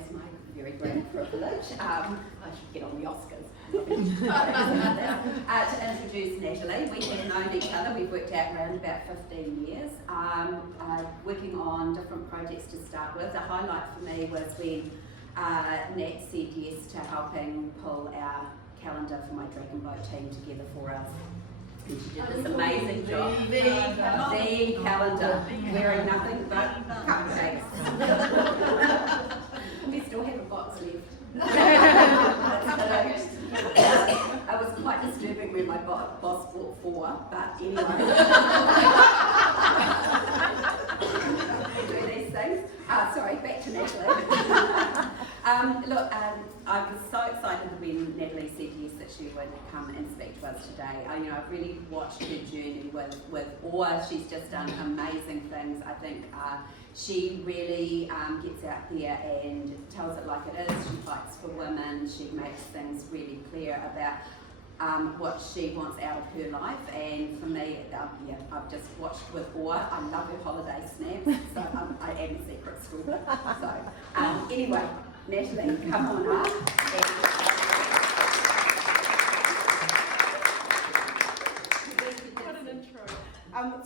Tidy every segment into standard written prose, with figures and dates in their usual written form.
it's my very great privilege. I should get on the Oscars. To introduce Natalie. We have known each other. We've worked out around about 15 years, working on different projects to start with. The highlight for me was when Nat said yes to helping pull our calendar for my Dragon Boat team together for us. And she did this amazing job. The calendar, wearing nothing but cupcakes. We still have a box left. It was quite disturbing when my boss bought 4, but anyway. Do these things. Sorry, back to Natalie. I was so excited when Natalie said yes that she would come and speak to us today. I've really watched her journey with awe. She's just done amazing things. I think she really gets out there and tells it like it is. She fights for women. She makes things really clear about what she wants out of her life, and for me, I've just watched with awe. I love her holiday snaps, so I am a secret stalker. So anyway, Natalie, come on up. What an intro.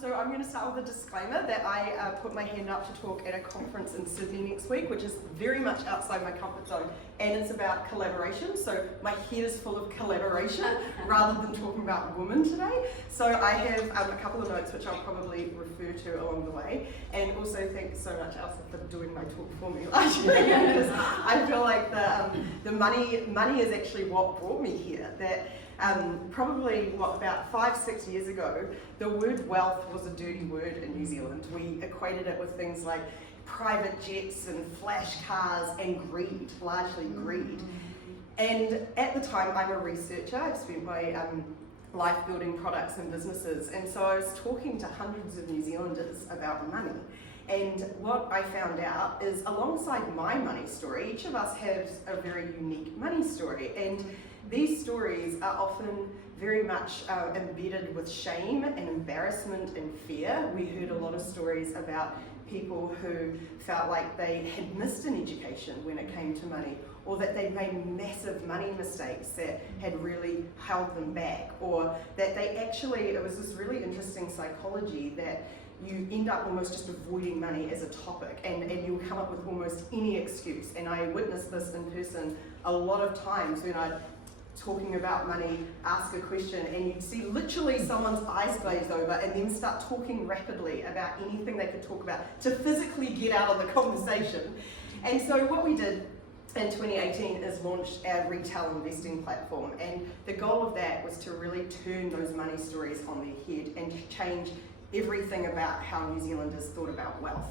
So I'm going to start with a disclaimer that I put my hand up to talk at a conference in Sydney next week, which is very much outside my comfort zone, and it's about collaboration. So my head is full of collaboration rather than talking about women today. So I have a couple of notes which I'll probably refer to along the way, and also thanks so much Elsa for doing my talk for me last year, because I feel like the money is actually what brought me here. That probably about 5-6 years ago, the word wealth was a dirty word in New Zealand. We equated it with things like private jets and flash cars and greed, largely greed. And at the time, I'm a researcher. I've spent my life building products and businesses, and so I was talking to hundreds of New Zealanders about money. And what I found out is, alongside my money story, each of us has a very unique money story, and these stories are often very much embedded with shame and embarrassment and fear. We heard a lot of stories about people who felt like they had missed an education when it came to money, or that they'd made massive money mistakes that had really held them back, or that they actually, it was this really interesting psychology that you end up almost just avoiding money as a topic, and you'll come up with almost any excuse. And I witnessed this in person a lot of times when I'd talking about money, ask a question, and you'd see literally someone's eyes glaze over and then start talking rapidly about anything they could talk about to physically get out of the conversation. And so what we did in 2018 is launched our retail investing platform, and the goal of that was to really turn those money stories on their head and to change everything about how New Zealanders thought about wealth.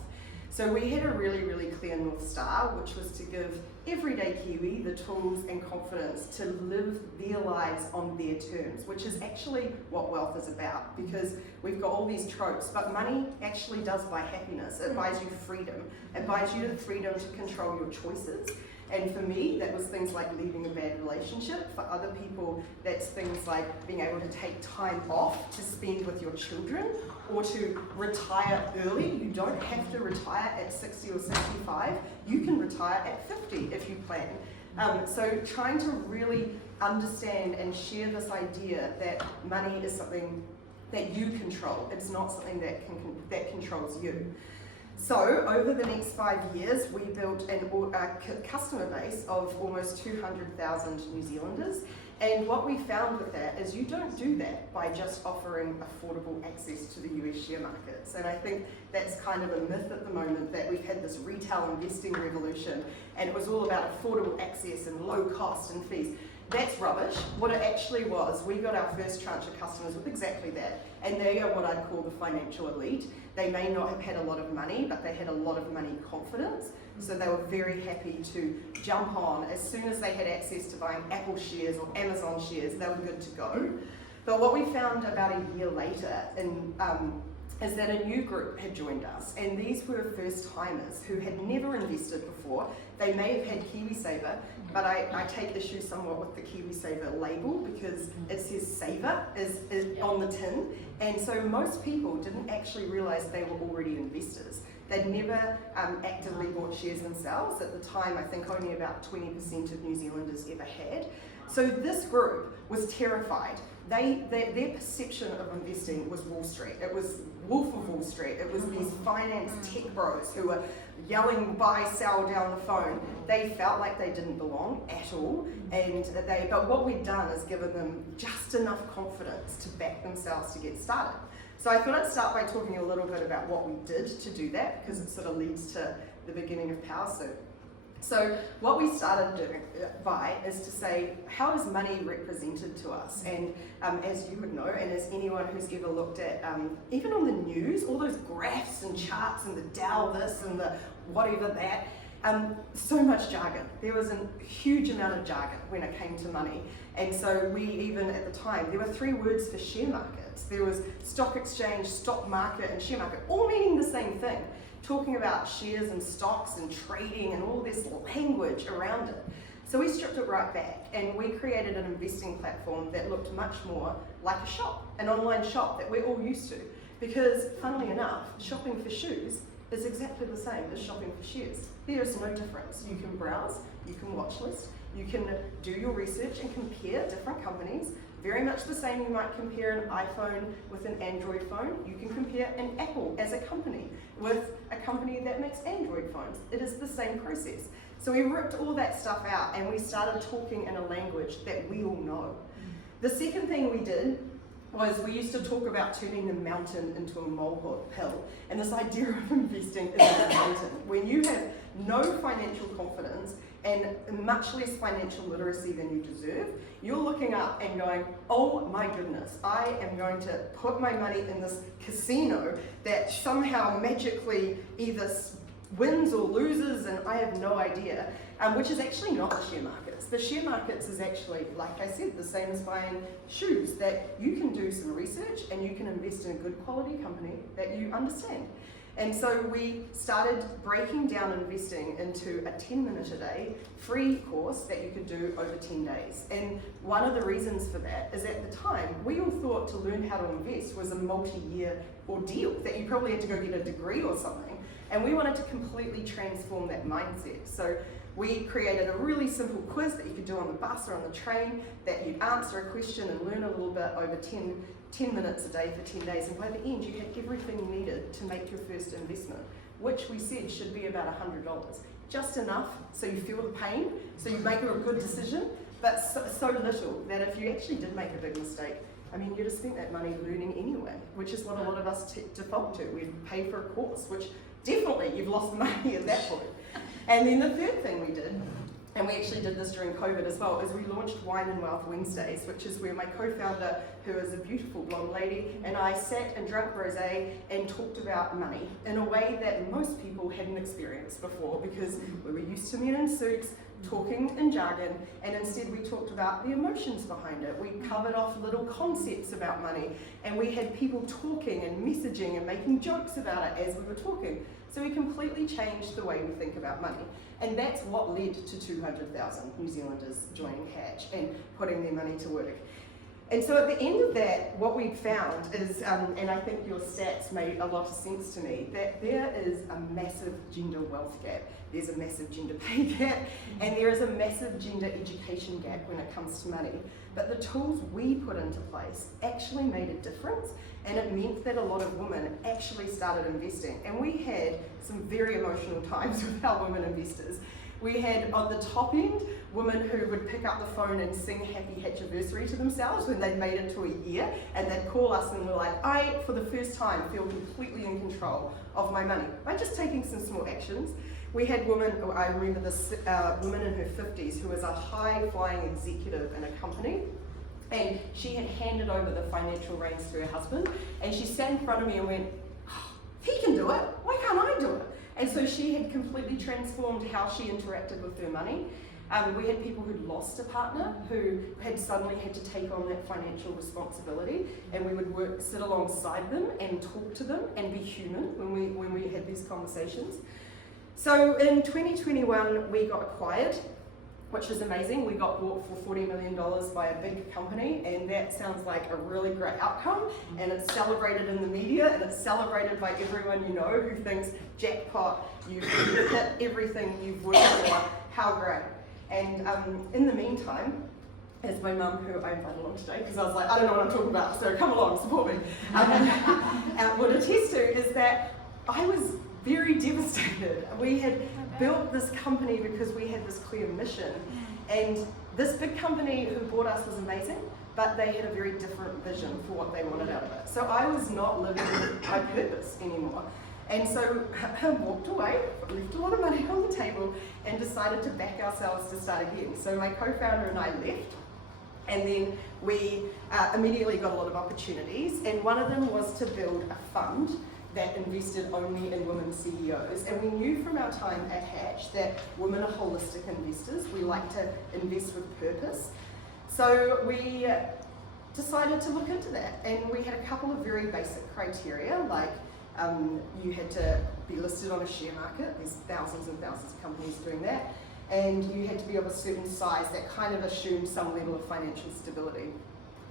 So we had a really, really clear North Star, which was to give everyday Kiwi the tools and confidence to live their lives on their terms, which is actually what wealth is about, because we've got all these tropes, but money actually does buy happiness. It buys you freedom. It buys you the freedom to control your choices. And for me, that was things like leaving a bad relationship. For other people, that's things like being able to take time off to spend with your children, or to retire early. You don't have to retire at 60 or 65. You can retire at 50 if you plan. So trying to really understand and share this idea that money is something that you control. It's not something that controls you. So over the next 5 years, we built a customer base of almost 200,000 New Zealanders. And what we found with that is you don't do that by just offering affordable access to the US share markets. And I think that's kind of a myth at the moment, that we've had this retail investing revolution and it was all about affordable access and low cost and fees. That's rubbish. What it actually was, we got our first tranche of customers with exactly that. And they are what I'd call the financial elite. They may not have had a lot of money, but they had a lot of money confidence. So they were very happy to jump on. As soon as they had access to buying Apple shares or Amazon shares, they were good to go. But what we found about a year later is that a new group had joined us, and these were first timers who had never invested before. They may have had KiwiSaver, but I take issue somewhat with the KiwiSaver label, because it says Saver is on the tin, and so most people didn't actually realise they were already investors. They'd never actively bought shares themselves. At the time, I think only about 20% of New Zealanders ever had. So this group was terrified. Their perception of investing was Wall Street. It was Wolf of Wall Street. It was these finance tech bros who were yelling buy, sell down the phone. They felt like they didn't belong at all. But what we'd done is given them just enough confidence to back themselves to get started. So I thought I'd start by talking a little bit about what we did to do that, because it sort of leads to the beginning of Powersuit. So what we started doing is to say, how is money represented to us? And as you would know, and as anyone who's ever looked at, even on the news, all those graphs and charts and the Dow this and the whatever that, so much jargon. There was a huge amount of jargon when it came to money. And so we even at the time, there were 3 words for share markets. There was stock exchange, stock market, and share market, all meaning the same thing. Talking about shares and stocks and trading and all this language around it. So we stripped it right back and we created an investing platform that looked much more like a shop, an online shop that we're all used to. Because funnily enough, shopping for shoes is exactly the same as shopping for shares. There is no difference. You can browse, you can watch list, you can do your research and compare different companies. Very much the same, you might compare an iPhone with an Android phone. You can compare an Apple as a company with a company that makes Android phones. It is the same process. So we ripped all that stuff out and we started talking in a language that we all know. The second thing we did was we used to talk about turning the mountain into a molehill. And this idea of investing is a mountain. When you have no financial confidence and much less financial literacy than you deserve, you're looking up and going, oh my goodness, I am going to put my money in this casino that somehow magically either wins or loses, and I have no idea, which is actually not the share markets. The share markets is actually, like I said, the same as buying shoes, that you can do some research and you can invest in a good quality company that you understand. And so we started breaking down investing into a 10-minute a day free course that you could do over 10 days. And one of the reasons for that is at the time, we all thought to learn how to invest was a multi-year ordeal, that you probably had to go get a degree or something. And we wanted to completely transform that mindset. So we created a really simple quiz that you could do on the bus or on the train, that you'd answer a question and learn a little bit over 10 minutes a day for 10 days, and by the end you had everything you needed to make your first investment, which we said should be about $100. Just enough so you feel the pain, so you make a good decision, but so little that if you actually did make a big mistake, I mean, you'd have spent that money learning anyway, which is what a lot of us default to. We'd pay for a course, which definitely you've lost the money at that point. And then the third thing we did, and we actually did this during COVID as well, is we launched Wine and Wealth Wednesdays, which is where my co-founder, who is a beautiful blonde lady, and I sat and drank rosé and talked about money in a way that most people hadn't experienced before, because we were used to men in suits, talking in jargon, and instead we talked about the emotions behind it. We covered off little concepts about money, and we had people talking and messaging and making jokes about it as we were talking. So we completely changed the way we think about money. And that's what led to 200,000 New Zealanders joining Hatch and putting their money to work. And so at the end of that, what we found is, and I think your stats made a lot of sense to me, that there is a massive gender wealth gap, there's a massive gender pay gap, and there is a massive gender education gap when it comes to money. But the tools we put into place actually made a difference, and it meant that a lot of women actually started investing. And we had some very emotional times with our women investors. We had, on the top end, women who would pick up the phone and sing Happy Hatchiversary to themselves when they'd made it to a year, and they'd call us and were like, I, for the first time, feel completely in control of my money by just taking some small actions. We had women, I remember this woman in her 50s who was a high-flying executive in a company, and she had handed over the financial reins to her husband, and she sat in front of me and went, oh, he can do it, why can't I do it? And so she had completely transformed how she interacted with her money. We had people who'd lost a partner who had suddenly had to take on that financial responsibility, and we would sit alongside them and talk to them and be human when we had these conversations. So in 2021, we got acquired, which is amazing. We got bought for $40 million by a big company, and that sounds like a really great outcome, and it's celebrated in the media, and it's celebrated by everyone you know who thinks, jackpot, you've hit everything you've worked for, how great. And in the meantime, as my mum, who I invited along today, because I was like, I don't know what I'm talking about, so come along, support me, would attest to, is that I was very devastated. We had built this company because we had this clear mission, and this big company who bought us was amazing, but they had a very different vision for what they wanted out of it. So I was not living my purpose anymore. And so I walked away, left a lot of money on the table, and decided to back ourselves to start again. So my co-founder and I left, and then we immediately got a lot of opportunities, and one of them was to build a fund that invested only in women CEOs. And we knew from our time at Hatch that women are holistic investors. We like to invest with purpose. So we decided to look into that, and we had a couple of very basic criteria, like you had to be listed on a share market. There's thousands and thousands of companies doing that. And you had to be of a certain size that kind of assumed some level of financial stability.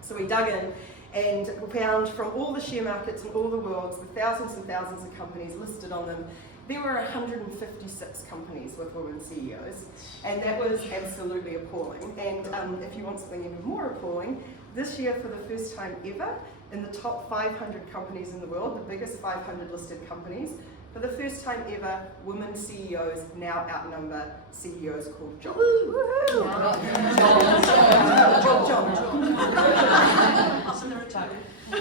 So we dug in and found from all the share markets in all the worlds, with thousands and thousands of companies listed on them, there were 156 companies with women CEOs, and that was absolutely appalling. And if you want something even more appalling, this year, for the first time ever, in the top 500 companies in the world, the biggest 500 listed companies, for the first time ever, women CEOs now outnumber CEOs called John.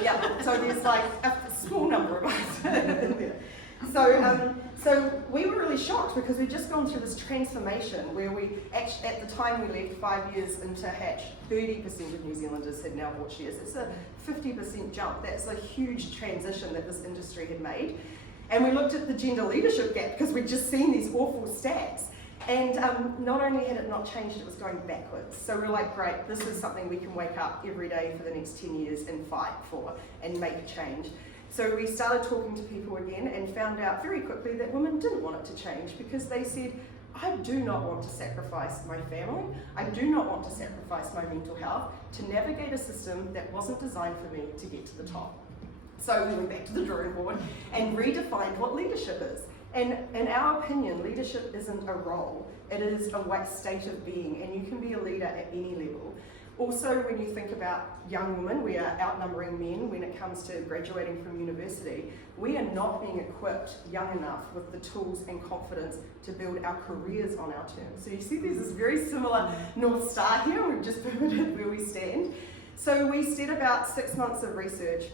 Yeah, so there's like a small number of us in there. So we were really shocked because we'd just gone through this transformation where we actually, at the time we left 5 years into Hatch, 30% of New Zealanders had now bought shares. It's a 50% jump. That's a huge transition that this industry had made. And we looked at the gender leadership gap because we'd just seen these awful stats. And not only had it not changed, it was going backwards. So we're like, great, this is something we can wake up every day for the next 10 years and fight for and make a change. So we started talking to people again and found out very quickly that women didn't want it to change because they said, I do not want to sacrifice my family, I do not want to sacrifice my mental health to navigate a system that wasn't designed for me to get to the top. So we went back to the drawing board and redefined what leadership is. And in our opinion, leadership isn't a role, it is a state of being, and you can be a leader at any level. Also, when you think about young women, we are outnumbering men when it comes to graduating from university. We are not being equipped young enough with the tools and confidence to build our careers on our terms. So you see there's this very similar North Star here, we've just pivoted where we stand. So we set about 6 months of research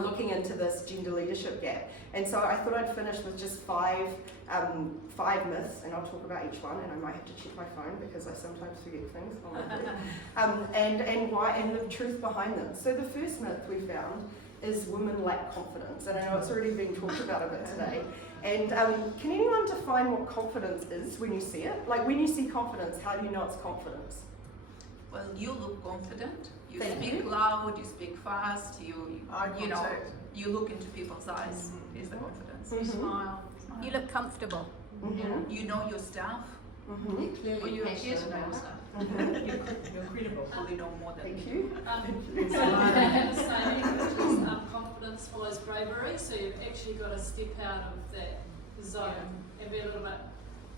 looking into this gender leadership gap. And so I thought I'd finish with just five myths, and I'll talk about each one, and I might have to check my phone because I sometimes forget things on my feet. And why, and the truth behind them. So the first myth we found is women lack confidence, and I know it's already been talked about a bit today. And can anyone define what confidence is when you see it? Like when you see confidence, how do you know it's confidence? Well, you look confident. You speak loud. You speak fast. You know, you look into people's eyes. Is the confidence? You smile. You look comfortable. You know your stuff. You clearly appear to know yourself. You're credible. Probably know more than Thank you. So I have a saying which is confidence follows bravery. So you've actually got to step out of that zone and be a little bit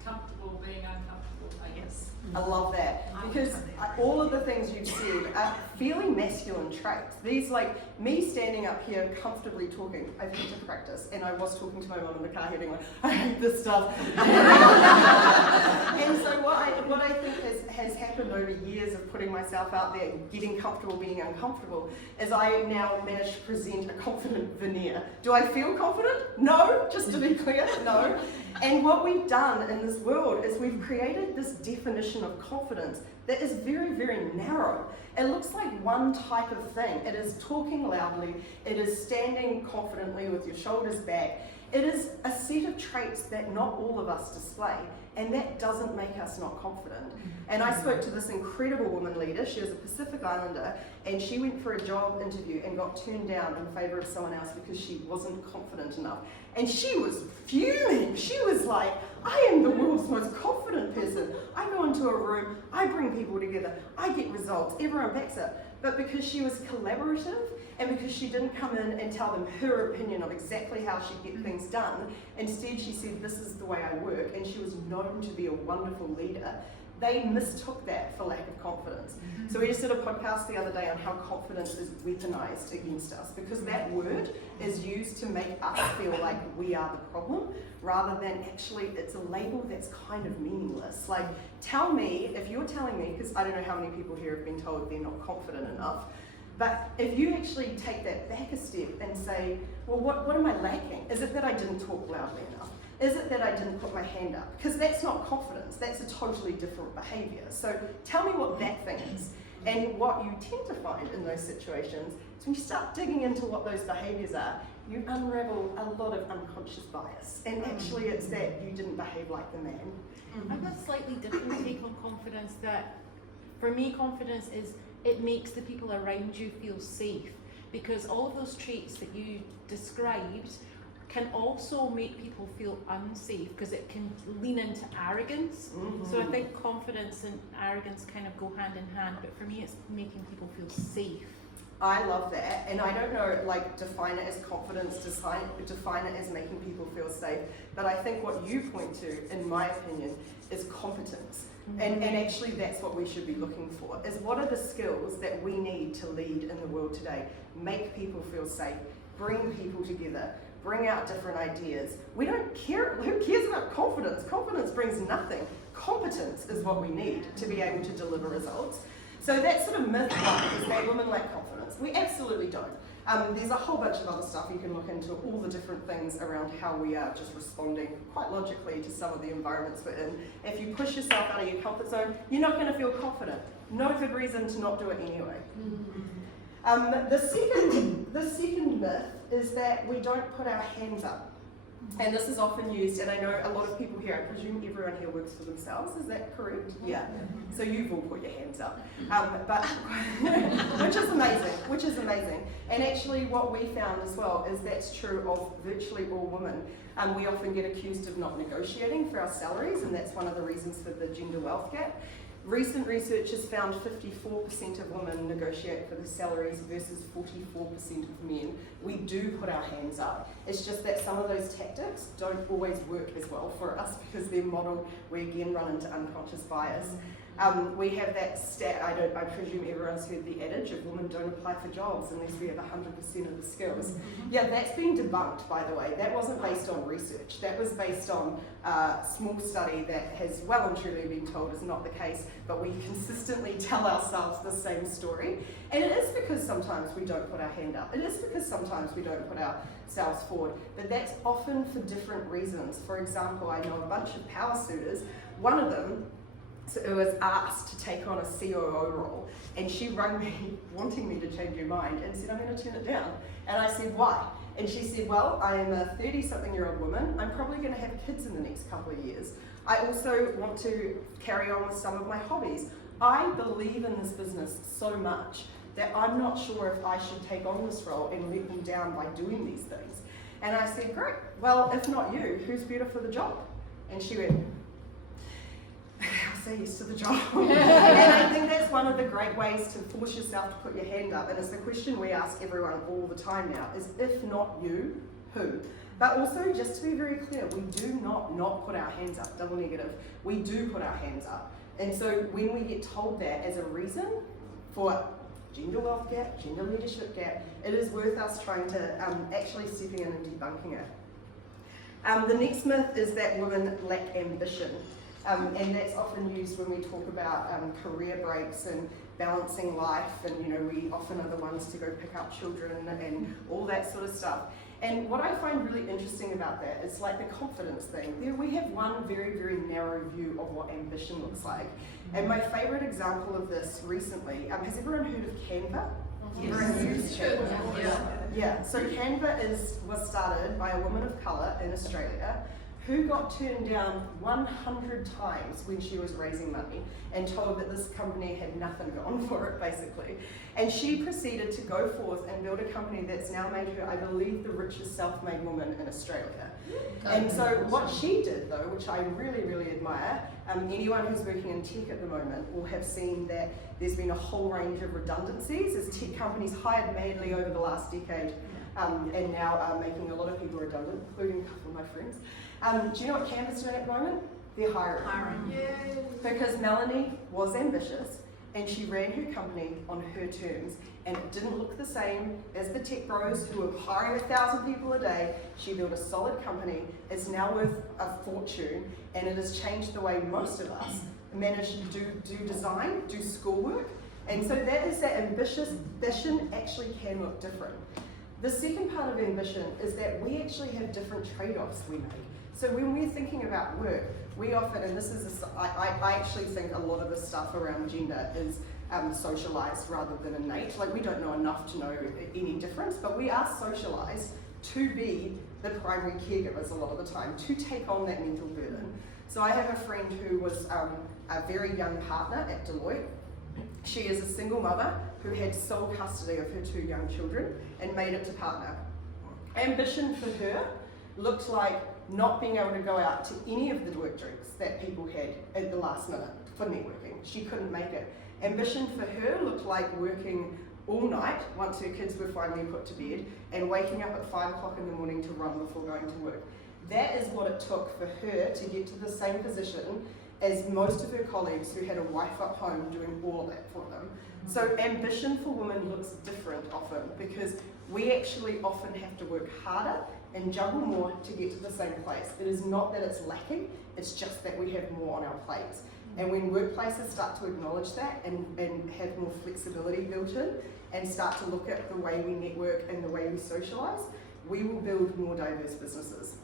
comfortable being uncomfortable, I guess. I love that, because all of the things you've said are fairly masculine traits. These, like me standing up here comfortably talking, I've had to practice, and I was talking to my mum in the car here being like, I hate this stuff. And so what I think has happened over years of putting myself out there and getting comfortable being uncomfortable is I now manage to present a confident veneer. Do I feel confident? No, just to be clear, no. And what we've done in this world is we've created this definition of confidence that is very, very narrow. It looks like one type of thing. It is talking loudly, it is standing confidently with your shoulders back. It is a set of traits that not all of us display, and that doesn't make us not confident. And I spoke to this incredible woman leader. She was a Pacific Islander, and she went for a job interview and got turned down in favour of someone else because she wasn't confident enough. And she was fuming. She was like, I am the world's most confident person. I go into a room, I bring people together, I get results, everyone backs it. But because she was collaborative, and because she didn't come in and tell them her opinion of exactly how she'd get things done, instead she said, this is the way I work, and she was known to be a wonderful leader, they mistook that for lack of confidence. So we just did a podcast the other day on how confidence is weaponized against us, because that word is used to make us feel like we are the problem, rather than actually it's a label that's kind of meaningless. Like, tell me, if you're telling me, because I don't know how many people here have been told they're not confident enough, but if you actually take that back a step and say, well, what am I lacking? Is it that I didn't talk loudly enough? Is it that I didn't put my hand up? Because that's not confidence, that's a totally different behaviour. So tell me what that thing is. And what you tend to find in those situations is when you start digging into what those behaviours are, you unravel a lot of unconscious bias. And actually it's that you didn't behave like the man. I've got a slightly different take on confidence. That for me, confidence is it makes the people around you feel safe, because all of those traits that you described can also make people feel unsafe, because it can lean into arrogance. So I think confidence and arrogance kind of go hand in hand, but for me it's making people feel safe. I love that, and I don't know, like, define it as confidence, define it as making people feel safe, but I think what you point to, in my opinion, is competence. And actually that's what we should be looking for, is what are the skills that we need to lead in the world today? Make people feel safe, bring people together, bring out different ideas. We don't care, who cares about confidence? Confidence brings nothing. Competence is what we need to be able to deliver results. So that sort of myth is that women lack confidence. We absolutely don't. There's a whole bunch of other stuff you can look into, all the different things around how we are just responding quite logically to some of the environments we're in. If you push yourself out of your comfort zone, you're not going to feel confident. No good reason to not do it anyway. The second myth is that we don't put our hands up. And this is often used, and I know a lot of people here, I presume everyone here works for themselves, is that correct? Yeah. So you've all put your hands up. But which is amazing. And actually what we found as well is that's true of virtually all women. We often get accused of not negotiating for our salaries, and that's one of the reasons for the gender wealth gap. Recent research has found 54% of women negotiate for the salaries versus 44% of men. We do put our hands up. It's just that some of those tactics don't always work as well for us because they're modeled, we again run into unconscious bias. We have that stat, I presume everyone's heard the adage of women don't apply for jobs unless we have 100% of the skills. Yeah, that's been debunked, by the way. That wasn't based on research. That was based on a small study that has well and truly been told is not the case, but we consistently tell ourselves the same story. And it is because sometimes we don't put our hand up. It is because sometimes we don't put ourselves forward. But that's often for different reasons. For example, I know a bunch of Powersuiters. One of them was asked to take on a COO role, and she rang me wanting me to change her mind and said, I'm going to turn it down. And I said, why? And she said, well, I am a 30-something-year-old woman. I'm probably going to have kids in the next couple of years. I also want to carry on with some of my hobbies. I believe in this business so much that I'm not sure if I should take on this role and let me down by doing these things. And I said, great, well, if not you, who's better for the job? And she went, I'll say yes to the job. And I think that's one of the great ways to force yourself to put your hand up, and it's the question we ask everyone all the time now, is if not you, who? But also, just to be very clear, we do not put our hands up, double negative. We do put our hands up. And so when we get told that as a reason for gender wealth gap, gender leadership gap, it is worth us trying to actually stepping in and debunking it. The next myth is that women lack ambition. And that's often used when we talk about career breaks and balancing life, and we often are the ones to go pick up children and all that sort of stuff. And what I find really interesting about that is like the confidence thing. There we have one very, very narrow view of what ambition looks like. And my favourite example of this recently, has everyone heard of Canva? Everyone used Canva? Yeah, so Canva was started by a woman of colour in Australia who got turned down 100 times when she was raising money and told that this company had nothing going for it, basically. And she proceeded to go forth and build a company that's now made her, I believe, the richest self-made woman in Australia. And so what she did, though, which I really, really admire, anyone who's working in tech at the moment will have seen that there's been a whole range of redundancies as tech companies hired madly over the last decade and now are making a lot of people redundant, including a couple of my friends. Do you know what Canva's doing at the moment? They're hiring. Because Melanie was ambitious and she ran her company on her terms, and it didn't look the same as the tech bros who were hiring 1,000 people a day. She built a solid company, it's now worth a fortune, and it has changed the way most of us manage to do design, do schoolwork. And so that is that ambition actually can look different. The second part of ambition is that we actually have different trade-offs we make. So when we're thinking about work, we often, and this is, I actually think a lot of the stuff around gender is socialized rather than innate. Like, we don't know enough to know any difference, but we are socialized to be the primary caregivers a lot of the time, to take on that mental burden. So I have a friend who was a very young partner at Deloitte. She is a single mother who had sole custody of her 2 young children and made it to partner. Ambition for her looked like not being able to go out to any of the work drinks that people had at the last minute for networking. She couldn't make it. Ambition for her looked like working all night once her kids were finally put to bed and waking up at 5 o'clock in the morning to run before going to work. That is what it took for her to get to the same position as most of her colleagues who had a wife at home doing all of that for them. So ambition for women looks different often because we actually often have to work harder and juggle more to get to the same place. It is not that it's lacking, it's just that we have more on our plates. And when workplaces start to acknowledge that and have more flexibility built in and start to look at the way we network and the way we socialise, we will build more diverse businesses.